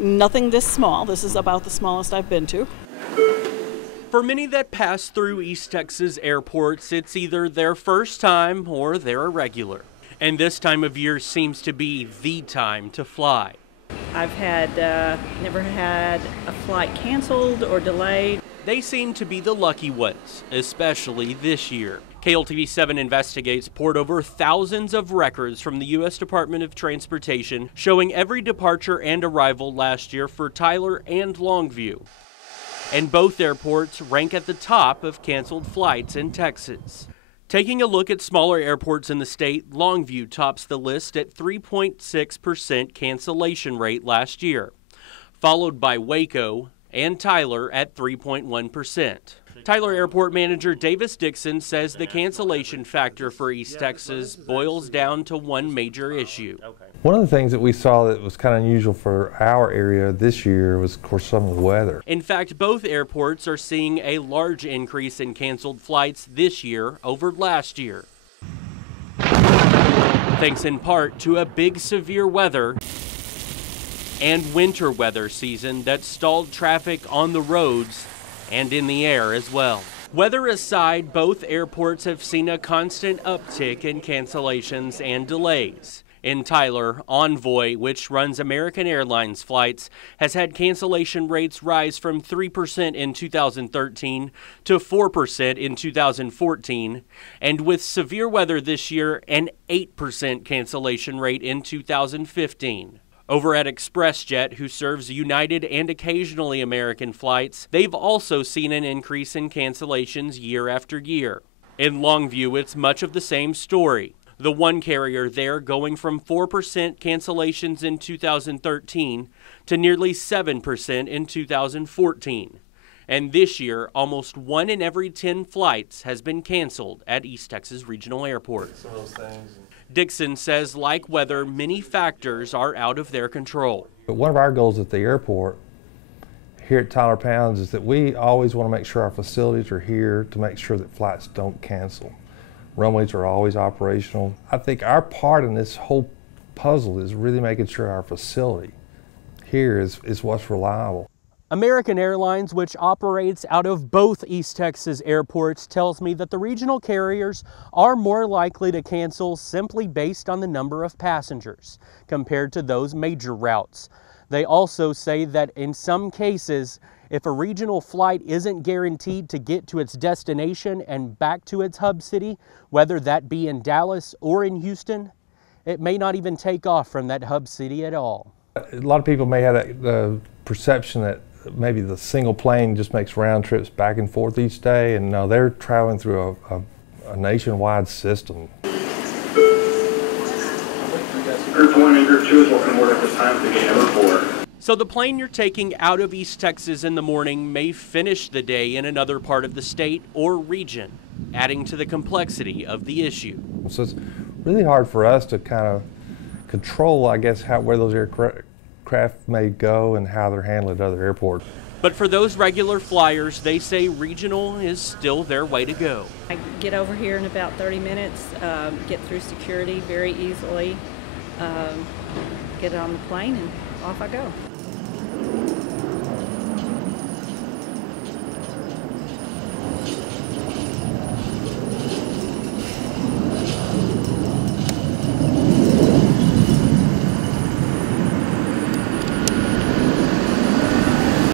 Nothing this small. This is about the smallest I've been to. For many that pass through East Texas airports, it's either their first time or they're a regular. And this time of year seems to be the time to fly. I've never had a flight canceled or delayed. They seem to be the lucky ones, especially this year. KLTV7 Investigates poured over thousands of records from the U.S. Department of Transportation showing every departure and arrival last year for Tyler and Longview. And both airports rank at the top of canceled flights in Texas. Taking a look at smaller airports in the state, Longview tops the list at 3.6% cancellation rate last year, followed by Waco and Tyler at 3.1%. Tyler Airport Manager Davis Dixon says the cancellation factor for East Texas boils down to one major issue. One of the things that we saw that was kind of unusual for our area this year was, of course, some of the weather. In fact, both airports are seeing a large increase in canceled flights this year over last year, thanks in part to a big severe weather and winter weather season that stalled traffic on the roads and in the air as well. Weather aside, both airports have seen a constant uptick in cancellations and delays. In Tyler, Envoy, which runs American Airlines flights, has had cancellation rates rise from 3% in 2013 to 4% in 2014, and with severe weather this year, an 8% cancellation rate in 2015. Over at ExpressJet, who serves United and occasionally American flights, they've also seen an increase in cancellations year after year. In Longview, it's much of the same story. The one carrier there going from 4% cancellations in 2013 to nearly 7% in 2014. And this year, almost 1 in every 10 flights has been canceled at East Texas Regional Airport. Dixon says, like weather, many factors are out of their control. But one of our goals at the airport here at Tyler Pounds is that we always want to make sure our facilities are here to make sure that flights don't cancel. Runways are always operational. I think our part in this whole puzzle is really making sure our facility here is what's reliable. American Airlines, which operates out of both East Texas airports, tells me that the regional carriers are more likely to cancel simply based on the number of passengers compared to those major routes. They also say that in some cases, if a regional flight isn't guaranteed to get to its destination and back to its hub city, whether that be in Dallas or in Houston, it may not even take off from that hub city at all. A lot of people may have the perception that maybe the single plane just makes round trips back and forth each day, and no, they're traveling through a nationwide system. Group 1 and Group 2 is working more at this time to get airport. So the plane you're taking out of East Texas in the morning may finish the day in another part of the state or region, adding to the complexity of the issue. So it's really hard for us to kind of control, I guess, where those aircraft may go and how they're handled at other airports. But for those regular flyers, they say regional is still their way to go. I get over here in about 30 minutes, get through security very easily, get on the plane, and off I go.